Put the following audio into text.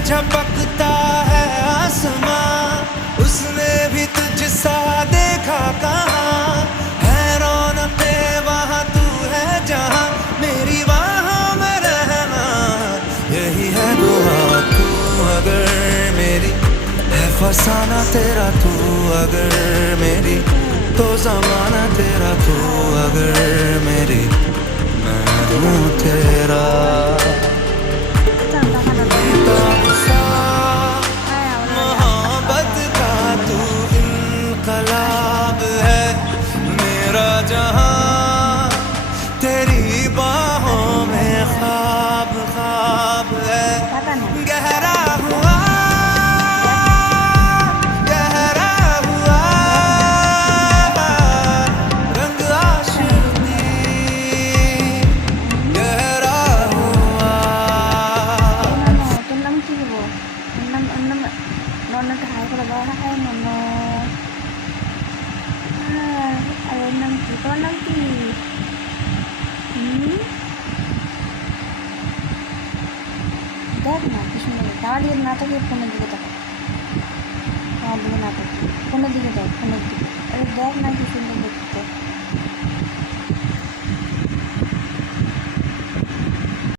झपकता है आसमां, उसने भी तुझसा देखा कहाँ, है रौनके वहाँ तू है जहाँ, मेरी बाहों में रहना यही है दुआ। तू अगर मेरी है फसाना तेरा, तू अगर मेरी तो जमाना तेरा, तू अगर मेरी मैं हूँ तेरा। मोहब्बत का तू इनकलाब है, मेरा जहां तेरी बाहों में ख्वाब ख्वाब है। गहरा हुआ गहरा हुआ रंग आशिकी, गहरा हुआ। Nona hai ko ba hai nono ayo nanti to nanti দেখ না কি সুন্দর দাঁড়িয়ে না থাকে ফোনের দিকে তাকা, আমার দিকে না থাকে ফোনের দিকে দেখ, ফোনের দিকে আরে দেখ না কি সুন্দর দেখতে।